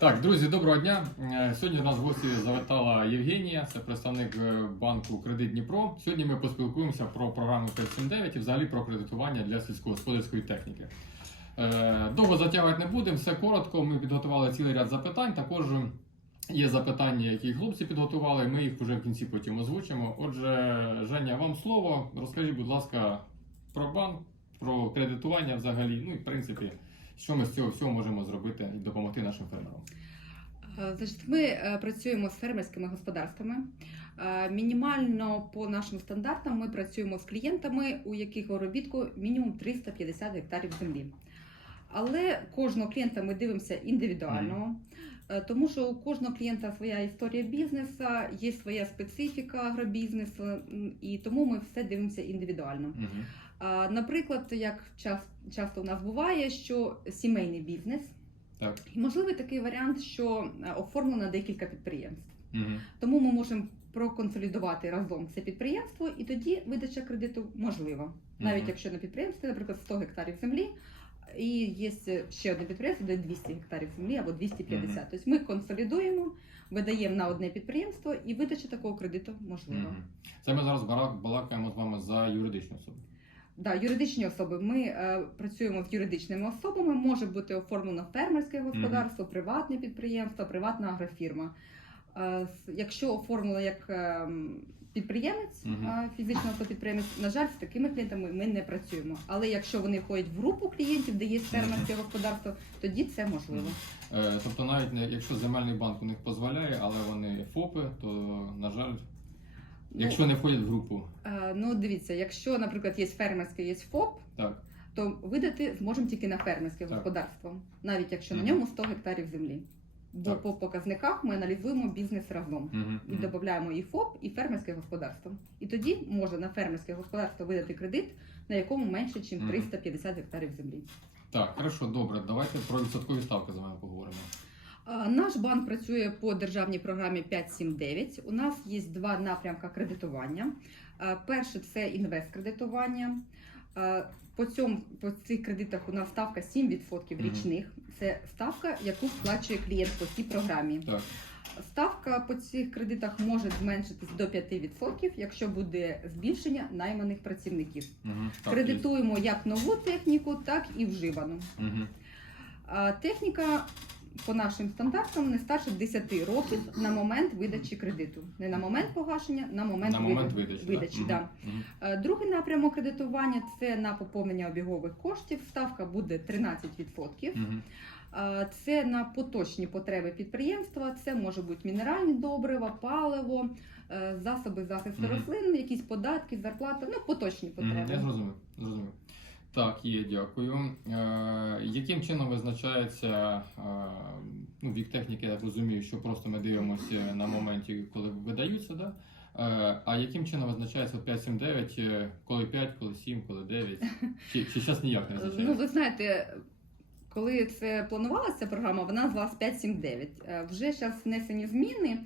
Так, друзі, доброго дня. Е, Сьогодні до нас в гості завітала Євгенія, це представник е, банку Кредит Дніпро. Сьогодні ми поспілкуємося про програму 579 і взагалі про кредитування для сільськогосподарської техніки. Е, Довго затягувати не будемо, все коротко. Ми підготували цілий ряд запитань. Також є запитання, які хлопці підготували. Ми їх вже в кінці потім озвучимо. Отже, Женя, вам слово. Розкажіть, будь ласка, про банк, про кредитування взагалі. Ну і в принципі, що ми з цього всього можемо зробити і допомогти нашим фермерам. Е, Значить, ми е, працюємо з фермерськими господарствами. Е, Мінімально по нашим стандартам ми працюємо з клієнтами, у яких виробітку мінімум 350 гектарів землі. Але кожного клієнта ми дивимося індивідуально, тому що у кожного клієнта своя історія бізнесу, є своя специфіка агробізнесу, і тому ми все дивимося індивідуально. Наприклад, як час, часто у нас буває, що сімейний бізнес, Так. і можливий такий варіант, що е, оформлено декілька підприємств. Мгм. Тому ми можемо проконсолідувати разом це підприємство, і тоді видача кредиту можлива. Навіть Мгм. якщо на підприємстві, наприклад, 100 гектарів землі, і є ще одне підприємство, де 200 гектарів землі або 250. Мгм. Тобто ми консолідуємо, видаємо на одне підприємство, і видача такого кредиту можлива. Мгм. Це ми зараз балакаємо з вами за юридичну особу. Да, юридичні особи. Ми е, працюємо з юридичними особами. Може бути оформлено фермерське господарство, приватне підприємство, приватна агрофірма. Е, якщо оформлено як е, підприємець, Мгм. е, фізична підприємець, на жаль, з такими клієнтами ми не працюємо. Але якщо вони входять в групу клієнтів, де є фермерське господарство, тоді це можливо. Е, Тобто, навіть якщо земельний банк у них дозволяє, але вони ФОПи, то на жаль, якщо не входять в групу, е, ну дивіться, якщо, наприклад, є фермерське, є ФОП, так. то видати зможемо тільки на фермерське Так. господарство, навіть якщо Мгм. на ньому 100 гектарів землі. Бо Так. по показниках ми аналізуємо бізнес разом Мгм. і додаємо і ФОП, і фермерське господарство. І тоді може на фермерське господарство видати кредит, на якому менше, ніж Мгм. 350 гектарів землі. Так, хорошо, добре. Давайте про відсоткові ставки з вами поговоримо. Наш банк працює по державній програмі 579. У нас є два напрямки кредитування. Перше це інвесткредитування. По цьому по цих кредитах у нас ставка 7% річних. Це ставка, яку сплачує клієнт по цій програмі. Так. Ставка по цих кредитах може зменшитись до 5%, якщо буде збільшення найманих працівників. Мгм. Так, Кредитуємо як нову техніку, так і вживану. А Техніка по нашим стандартам не старше 10 років на момент видачі кредиту. Не на момент погашення, на момент, На момент видачі. видачі, так? да. Мгм. Е, Другий напрямок кредитування це на поповнення обігових коштів. Ставка буде 13%. Мгм. Е, Це на поточні потреби підприємства. Це може бути мінеральні добрива, паливо, е, засоби захисту Мгм. рослин, якісь податки, зарплата, ну поточні потреби. Я зрозумів. зрозумів. Так, є, дякую. Е, яким чином визначається е, ну, вік техніки, я розумію, що просто ми дивимося на моменті, коли видаються, да? Е, а яким чином визначається 579, е, коли 5, коли 7, коли 9? Чи, чи зараз ніяк не Ну, ви знаєте, коли це планувалася програма, вона назвалась 579. Е, Вже зараз внесені зміни,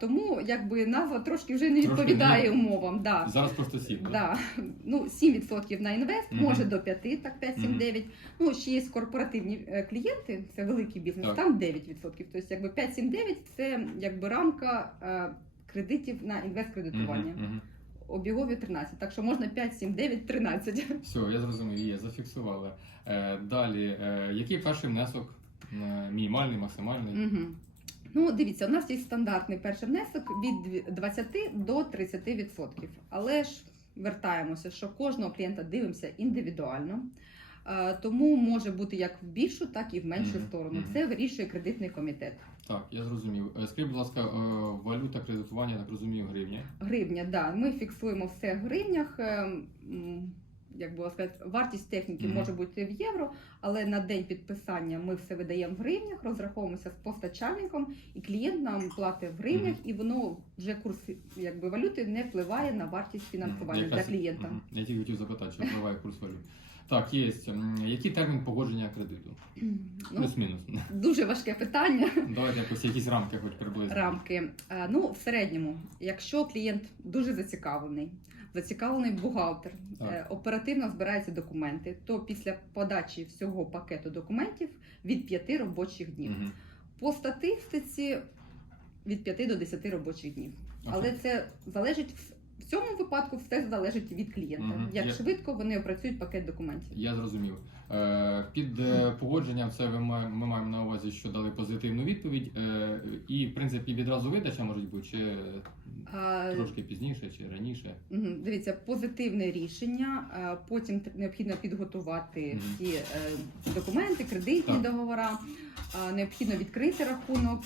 тому якби назва трошки вже не Трошки відповідає не- умовам. Да. Зараз просто 7, да? Да. Ну, 7% на інвест, Мгм. може до 5, так 5-7-9. Ну, ще є корпоративні е, клієнти, це великий бізнес, Так. там 9%. Тобто, якби 5-7-9 це якби рамка е, кредитів на інвест-кредитування. Мгм. Обігові 13. Так що можна 5, 7, 9, 13. Все, я зрозумів, є, зафіксували. Е, далі, е, який перший внесок? Е, мінімальний, максимальний? Угу. Ну, дивіться, у нас є стандартний перший внесок від 20 до 30%. Але ж вертаємося, що кожного клієнта дивимося індивідуально. Е, Тому може бути як в більшу, так і в меншу сторону. Це вирішує кредитний комітет. Так, я зрозумів. Е, Скажіть, будь ласка, е, валюта кредитування, так розумію, гривня. Гривня, да, ми фіксуємо все в гривнях. Як було сказати, вартість техніки Мгм. може бути в євро, але на день підписання ми все видаємо в гривнях, розраховуємося з постачальником, і клієнт нам платить в гривнях, і воно вже курс якби валюти не впливає на вартість фінансування Мгм. для Якраз- клієнта. Мгм. Я тільки хотів запитати, чи впливає курс валют. Так, є. Який термін погодження кредиту? Ну, Плюс-мінус. дуже важке питання. Давайте якось якісь рамки хоч приблизно. рамки. Е, Ну, в середньому, якщо клієнт дуже зацікавлений, зацікавлений бухгалтер, Так. е, оперативно збирається документи, то після подачі всього пакету документів від 5 робочих днів. Мгм. По статистиці від 5 до 10 робочих днів. Але це залежить в- цьому випадку, все залежить від клієнта. Мгм. Як Я- швидко вони опрацюють пакет документів. Я зрозумів. Е, Під е, погодженням це ма- ми маємо на увазі, що дали позитивну відповідь. Е, І, в принципі, відразу видача може бути, чи А, трошки пізніше, чи раніше. Дивіться, позитивне рішення. Потім необхідно підготувати Мгм. всі е, документи, кредитні Так. договори. Необхідно відкрити рахунок,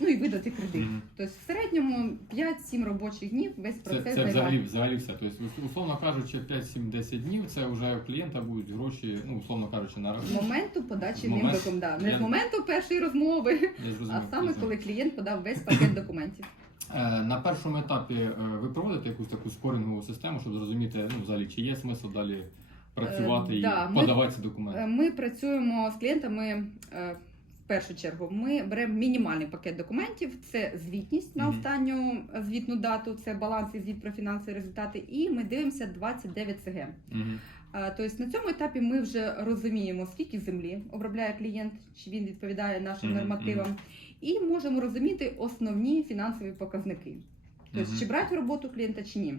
ну і видати кредит. Мгм. Тобто в середньому 5-7 робочих днів весь процес це займає. взагалі, взагалі все. Тобто, ус- условно кажучи, 5-7-10 днів це вже у клієнта будуть гроші, ну, условно кажучи, на З рахунок. моменту подачі З ним момент- документів. Не Я- з моменту першої розмови, Я зрозумів. а саме коли клієнт подав весь пакет документів. Е, На першому етапі е, ви проводите якусь таку скорингову систему, щоб зрозуміти, ну, взагалі, чи є смисл далі працювати Е, і да, ми- подавати ці документи. Е, Ми працюємо з клієнтами е, в першу чергу. Ми беремо мінімальний пакет документів. Це звітність на Мгм. останню звітну дату, це баланс і звіт про фінансові результати. І ми дивимося 29 ЦГ. Мгм. Тобто на цьому етапі ми вже розуміємо, скільки землі обробляє клієнт, чи він відповідає нашим нормативам, і можемо розуміти основні фінансові показники. Тобто, чи брати в роботу клієнта чи ні.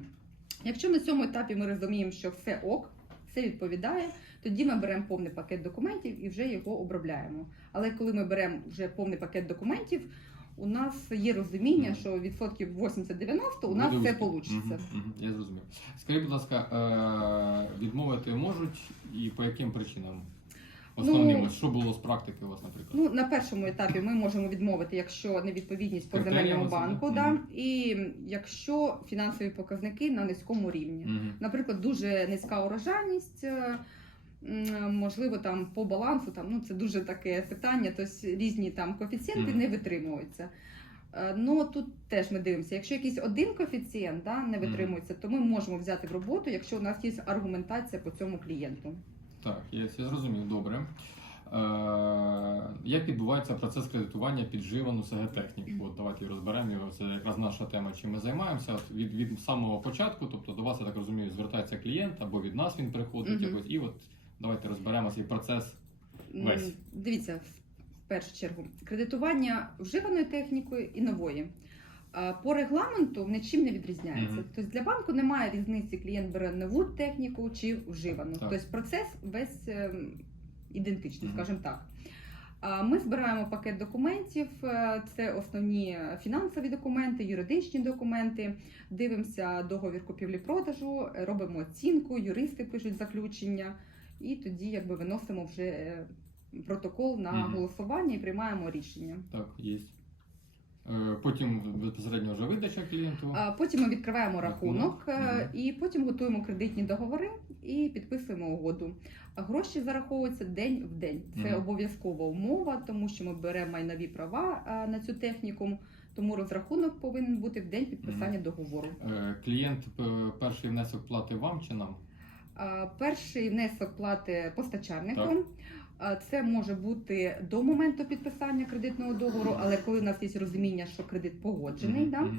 Якщо на цьому етапі ми розуміємо, що все ок, все відповідає, тоді ми беремо повний пакет документів і вже його обробляємо. Але коли ми беремо вже повний пакет документів, у нас є розуміння, що відсотків 80-90 у нас Буде все успіх. вийде. Мгм, мгм, Я зрозумів. Скажіть, будь ласка, е, відмовити можуть і по яким причинам? Основним, Ну, ось що було з практики у вас, наприклад? Ну, на першому етапі ми можемо відмовити, якщо невідповідність по Критеріям земельному банку, да? Мгм. і якщо фінансові показники на низькому рівні. Мгм. Наприклад, дуже низька урожайність, е, можливо, там по балансу, там ну це дуже таке питання, тобто різні там коефіцієнти Мгм. не витримуються. Ну тут теж ми дивимося. Якщо якийсь один коефіцієнт да, не витримується, то ми можемо взяти в роботу, якщо у нас є аргументація по цьому клієнту. Так, я, зрозумів, добре. Е, як відбувається процес кредитування під вживану СГ техніку? От давайте розберемо його. Це якраз наша тема, чим ми займаємося. Від, від самого початку, тобто до вас, я так розумію, звертається клієнт або від нас він приходить Мгм. якось. І от давайте розберемо цей процес. Весь. Дивіться, в першу чергу, кредитування вживаною технікою і нової. По регламенту нічим не відрізняється. Мгм. Тобто для банку немає різниці, клієнт бере нову техніку чи вживану. Так. Тобто процес весь ем, ідентичний, Мгм. скажімо так. Ми збираємо пакет документів, е, це основні фінансові документи, юридичні документи. Дивимося договір купівлі-продажу, е, робимо оцінку, юристи пишуть заключення, і тоді якби виносимо вже е, протокол на Мгм. голосування і приймаємо рішення. Так, є. Е, потім безпосередньо вже видача клієнту. А Потім ми відкриваємо Рахунок. рахунок е, і потім готуємо кредитні договори і підписуємо угоду. А гроші зараховуються день в день. Це Мгм. обов'язкова умова, тому що ми беремо майнові права на цю техніку. Тому розрахунок повинен бути в день підписання договору. Е, клієнт перший внесок платить вам чи нам? Перший внесок плати постачальником. Це може бути до моменту підписання кредитного договору, але коли у нас є розуміння, що кредит погоджений, Мгм, да?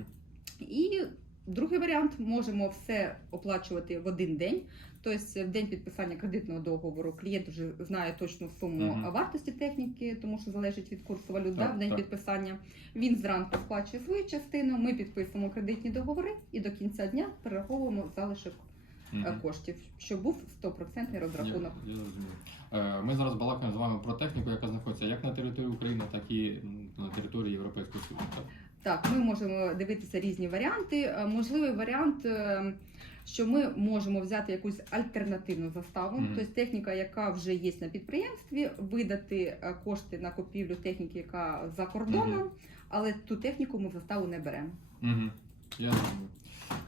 І другий варіант можемо все оплачувати в один день. Тобто в день підписання кредитного договору клієнт вже знає точну суму Мгм. вартості техніки, тому що залежить від курсу валют да, в день так. підписання. Він зранку сплачує свою частину. Ми підписуємо кредитні договори і до кінця дня перераховуємо залишок е, коштів, щоб був стопроцентний розрахунок. Я, я зрозумів. Е, Ми зараз балакаємо з вами про техніку, яка знаходиться як на території України, так і на території Європейського Союзу. Так? Так, ми можемо дивитися різні варіанти. Е, Можливий варіант, е, що ми можемо взяти якусь альтернативну заставу, Мгм. тобто техніка, яка вже є на підприємстві, видати е, кошти на купівлю техніки, яка за кордоном, Мгм. але ту техніку ми в заставу не беремо. Угу. Я зрозумів.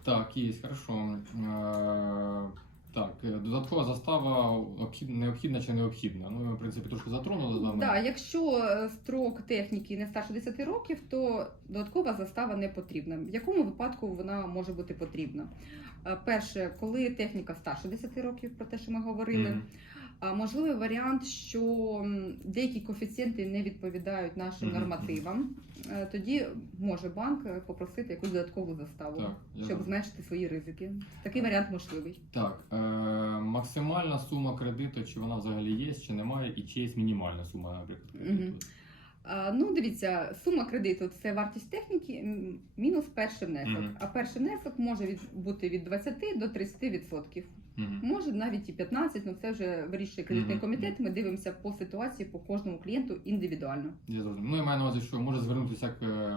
Так, є, хорошо. Е, так, додаткова застава обхід- необхідна чи необхідна? Ну, ми, в принципі, трошки затронули з вами. Да, якщо е, строк техніки не старше 10 років, то додаткова застава не потрібна. В якому випадку вона може бути потрібна? Е, Перше, коли техніка старше 10 років, про те, що ми говорили. Мгм. А можливий варіант, що деякі коефіцієнти не відповідають нашим Мгм, нормативам. Е, Тоді може банк попросити якусь додаткову заставу, Так, щоб зрозумів. зменшити свої ризики. Такий варіант можливий. Так, е, максимальна сума кредиту, чи вона взагалі є, чи немає, і чи є мінімальна сума, наприклад, кредиту? Ну, дивіться, сума кредиту це вартість техніки мінус перший внесок. Мгм. А перший внесок може від, бути від 20 до 30 відсотків. Мгм. Може навіть і 15, але це вже вирішує кредитний комітет. Ми дивимося по ситуації по кожному клієнту індивідуально. Я зрозумів. Ну, я маю на увазі, що може звернутися як е,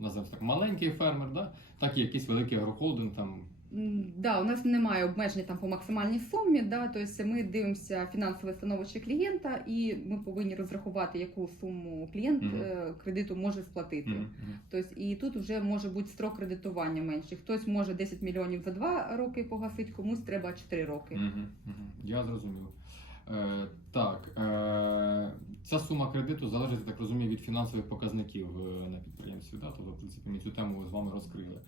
називаємо так, маленький фермер, да? так і якийсь великий агрохолдинг там. Да, у нас немає обмежень там по максимальній сумі. Да, тобто ми дивимося фінансове становище клієнта, і ми повинні розрахувати, яку суму клієнт е, кредиту може сплатити. Мгм, мгм. Тобто, і тут вже може бути строк кредитування менший. Хтось може 10 мільйонів за 2 роки погасити, комусь треба 4 роки. Мгм, мгм. Я зрозумів. Е, так, е, ця сума кредиту залежить, я так розумію, від фінансових показників е, на підприємстві. Да? Тобто, в принципі, ми цю тему з вами розкрили.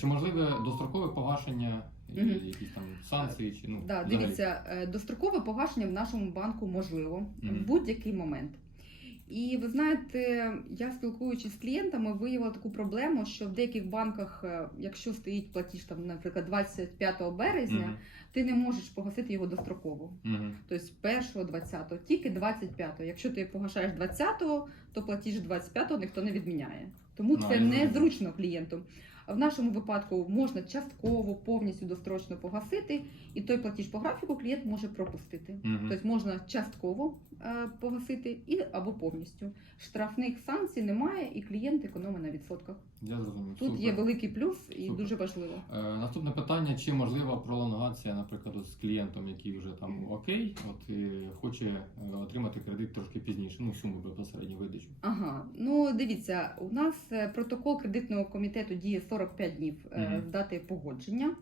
Чи можливе дострокове погашення, якісь там санкції, чи ну Да, взагалі? дивіться, дострокове погашення в нашому банку можливо в будь-який момент. І ви знаєте, я спілкуючись з клієнтами, виявила таку проблему, що в деяких банках, е, якщо стоїть платіж там, наприклад, 25 березня, Мгм, ти не можеш погасити його достроково. мгм. Тобто 1, 20, тільки 25. Якщо ти погашаєш 20, то платіж 25 ніхто не відміняє. Тому no, це я зрозумів. незручно клієнту. В нашому випадку можна частково повністю дострочно погасити, і той платіж по графіку клієнт може пропустити. Угу. Тобто можна частково е, погасити і або повністю. Штрафних санкцій немає, і клієнт економить на відсотках. Я зрозумів. Тут Супер. є великий плюс і Супер. дуже важливо. Е, Наступне питання: чи можлива пролонгація, наприклад, от з клієнтом, який вже там окей, от е, хоче е, отримати кредит трошки пізніше, ну суму безпосередньо видачу. Ага, ну дивіться, у нас е, протокол кредитного комітету діє 45 днів з дати погодження.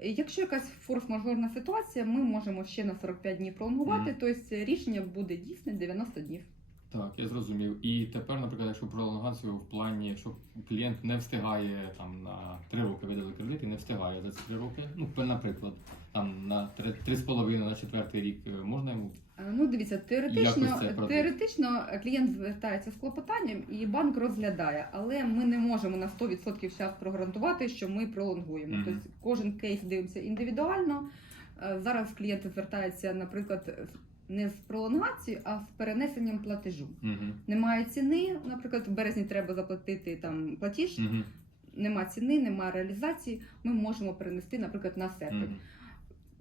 Якщо якась форс-мажорна ситуація, ми можемо ще на 45 днів пролонгувати, Мгм. тобто рішення буде дійсне 90 днів. Так, я зрозумів. І тепер, наприклад, якщо пролонгацію в плані, якщо клієнт не встигає там на три роки видали кредит і не встигає за ці три роки, ну наприклад, там на три, три з половиною на четвертий рік е, можна йому Е, Ну, дивіться, теоретично, теоретично клієнт звертається з клопотанням і банк розглядає, але ми не можемо на 100% зараз прогарантувати, що ми пролонгуємо. Мгм. Тобто кожен кейс дивимося індивідуально. Е, Зараз клієнт звертається, наприклад, не з пролонгацією, а з перенесенням платежу. угу. Немає ціни, наприклад, в березні треба заплатити там платіж, Угу. нема ціни, нема реалізації. Ми можемо перенести, наприклад, на серпень. Угу.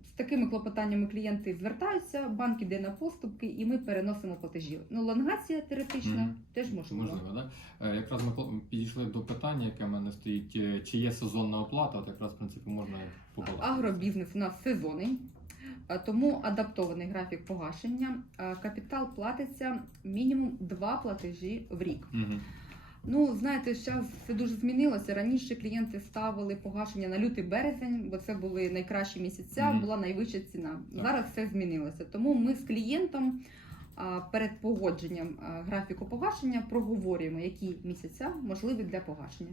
З такими клопотаннями клієнти звертаються, банк іде на поступки, і ми переносимо платежі. Ну, лонгація теоретична Мгм. теж можлива. Можливо, да? Е, Якраз ми підійшли до питання, яке в мене стоїть, е, чи є сезонна оплата, от якраз в принципі можна побалакати. Агробізнес у нас сезонний, тому адаптований графік погашення. Капітал платиться мінімум два платежі в рік. Угу. Ну, знаєте, зараз все дуже змінилося. Раніше клієнти ставили погашення на лютий березень, бо це були найкращі місяця, Мгм. була найвища ціна. Так. Зараз все змінилося. Тому ми з клієнтом а, перед погодженням графіку погашення проговорюємо, які місяця можливі для погашення.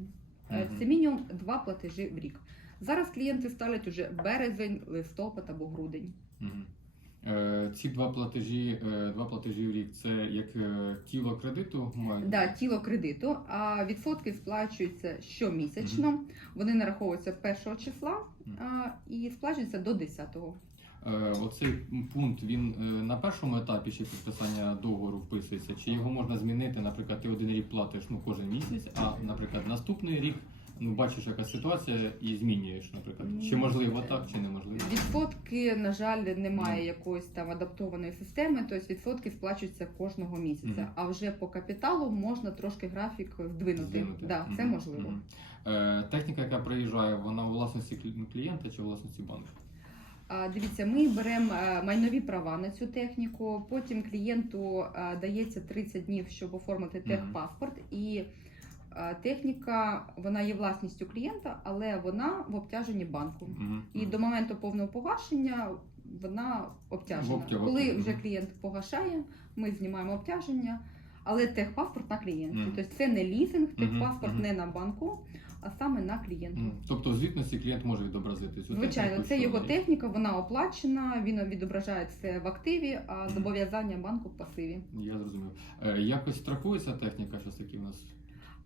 Е, Мгм. Це мінімум два платежі в рік. Зараз клієнти ставлять уже березень, листопад або грудень. Е, ці два платежі, е, два платежі в рік це як е, тіло кредиту має? Да, тіло кредиту, а відсотки сплачуються щомісячно. Вони нараховуються першого числа Мгм. а, і сплачуються до 10-го. Е, Оцей пункт він е, на першому етапі ще підписання договору вписується, чи його можна змінити, наприклад, ти один рік платиш ну, кожен місяць, а наприклад, наступний рік ну, бачиш якась ситуація і змінюєш, наприклад. Чи можливо так, чи неможливо? Відсотки, на жаль, немає якоїсь там адаптованої системи, тобто відсотки сплачуються кожного місяця. Мгм. А вже по капіталу можна трошки графік здвинути. Здвинути? Да, це Мгм, можливо. мгм. Е, Техніка, яка приїжджає, вона у власності клі- клієнта чи у власності банку? А, Дивіться, ми беремо е, майнові права на цю техніку. Потім клієнту е, дається 30 днів, щоб оформити техпаспорт. І техніка вона є власністю клієнта, але вона в обтяженні банку. Мгм, І до моменту повного погашення вона обтяжена. Обтягу, Коли вже клієнт погашає, ми знімаємо обтяження, але техпаспорт на клієнті. Мгм. Тобто це не лізинг, техпаспорт мгм. не на банку, а саме на клієнта. М, Тобто в звітності клієнт може відобразити цю Звичайно, техніку, це його є. техніка, вона оплачена, він відображає це в активі, а зобов'язання банку в пасиві. Я зрозумів. Е, Якось страхується техніка, що такі в нас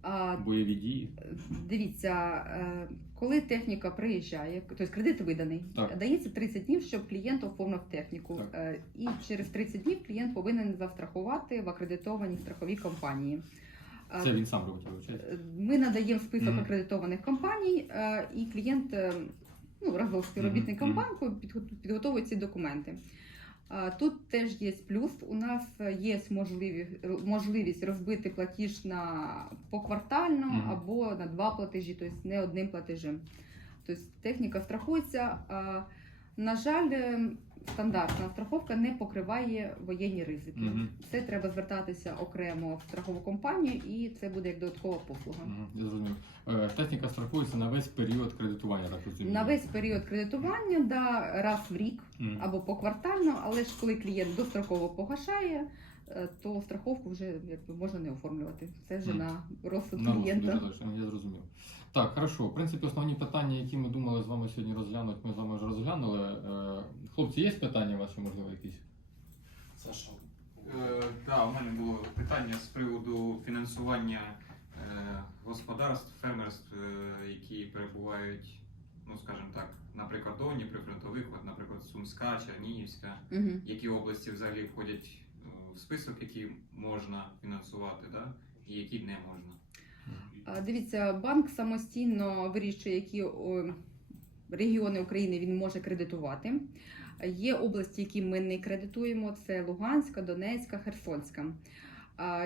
А, бойові дії. Дивіться, е, коли техніка приїжджає, тобто кредит виданий, Так. дається 30 днів, щоб клієнт оформив техніку. Так. Е, І через 30 днів клієнт повинен застрахувати в акредитованій страховій компанії. Е, Це він сам робить, виходить. Ми надаємо список Мгм. акредитованих компаній, і клієнт ну, разом з співробітником Мгм. банку підго- підготовує ці документи. Тут теж є плюс. У нас є можливість, розбити платіж на поквартально Мгм. або на два платежі, тобто не одним платежем. Тобто техніка страхується. На жаль, е, стандартна страховка не покриває воєнні ризики. Мгм. Це треба звертатися окремо в страхову компанію, і це буде як додаткова послуга. Мгм, Я зрозумів. Е, Техніка страхується на весь період кредитування, так розумію. На весь період кредитування да, раз в рік Мгм. або поквартально, але ж коли клієнт достроково погашає, то страховку вже якби, можна не оформлювати. Це вже Мгм. на розсуд На клієнта. дуже точно, я зрозумів. Так, хорошо. В принципі, основні питання, які ми думали з вами сьогодні розглянути, ми з вами вже розглянули. Е, Хлопці, є питання ваші, можливо, якісь? Саша. Е, да, у мене було питання з приводу фінансування е, господарств, фермерств, е, які перебувають, ну скажімо так, на прикордоні, прифронтових, от, наприклад, Сумська, Чернігівська, Мгм. які області взагалі входять е, список, які можна фінансувати, да? і які не можна. Дивіться, банк самостійно вирішує, які регіони України він може кредитувати. Є області, які ми не кредитуємо: це Луганська, Донецька, Херсонська.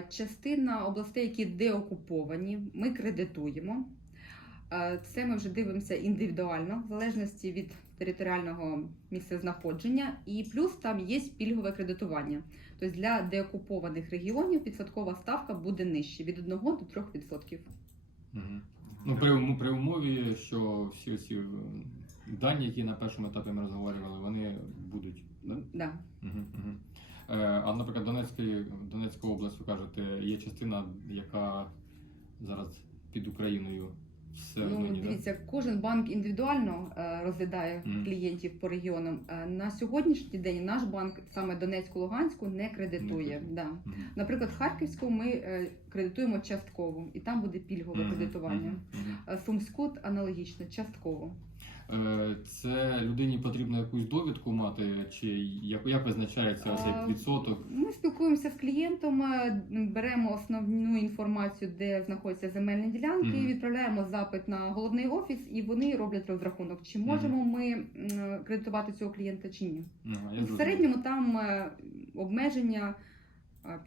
Частина областей, які деокуповані, ми кредитуємо. Це ми вже дивимося індивідуально, в залежності від територіального місцезнаходження. І плюс там є пільгове кредитування. Тобто для деокупованих регіонів відсоткова ставка буде нижче від 1 до 3%. Мгм. Ну, при, при умові, що всі ці дані, які на першому етапі ми розговорювали, вони будуть. Да? Да. Угу, угу. А, наприклад, Донецький, Донецька область, ви кажете, є частина, яка зараз під Україною все одно Ну, ні, да? дивіться, кожен банк індивідуально е, розглядає Мгм. клієнтів по регіонам. Е, На сьогоднішній день наш банк саме Донецьку Луганську не кредитує. Да. Мгм. Наприклад, Харківську ми е, кредитуємо частково, і там буде пільгове Мгм, кредитування. мгм, мгм. Е, Сумську аналогічно, частково. Е, Це людині потрібно якусь довідку мати, чи як, як визначається цей відсоток? Ми спілкуємося з клієнтом, е, беремо основну інформацію, де знаходяться земельні ділянки, Мгм. відправляємо запит на головний офіс, і вони роблять розрахунок, чи можемо ми кредитувати цього клієнта чи ні. Я В середньому там е, обмеження е,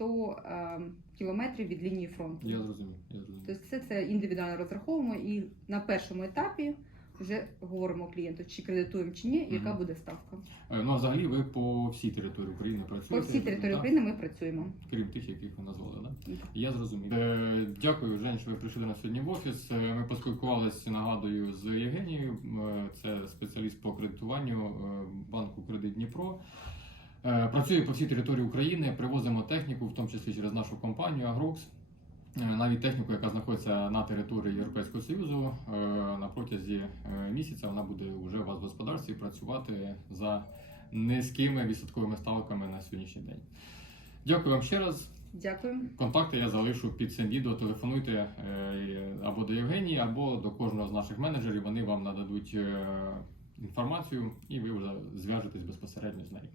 50-100 е, кілометрів від лінії фронту. Я зрозумів. Я зрозумів. Тобто все це індивідуально розраховуємо і на першому етапі вже говоримо клієнту, чи кредитуємо чи ні, яка Мгм. буде ставка. Е, Ну а взагалі ви по всій території України працюєте? По всій території так? України ми працюємо. Крім тих, яких ви назвали, так? Так. Я зрозумів. Е, дякую, Жень, що ви прийшли до нас сьогодні в офіс. Е, Ми поспілкувалися, нагадую, з Євгенією. Е, Це спеціаліст по кредитуванню е, банку Кредит Дніпро. Е, Працює по всій території України, привозимо техніку, в тому числі через нашу компанію Агрокс. Е, Навіть техніку, яка знаходиться на території Європейського Союзу, е, на протязі е, місяця вона буде вже у вас в господарстві працювати за низькими відсотковими ставками на сьогоднішній день. Дякую вам ще раз. Дякую. Контакти я залишу під цим відео. Телефонуйте або до Євгенії, або до кожного з наших менеджерів. Вони вам нададуть інформацію, і ви вже зв'яжетесь безпосередньо з нею.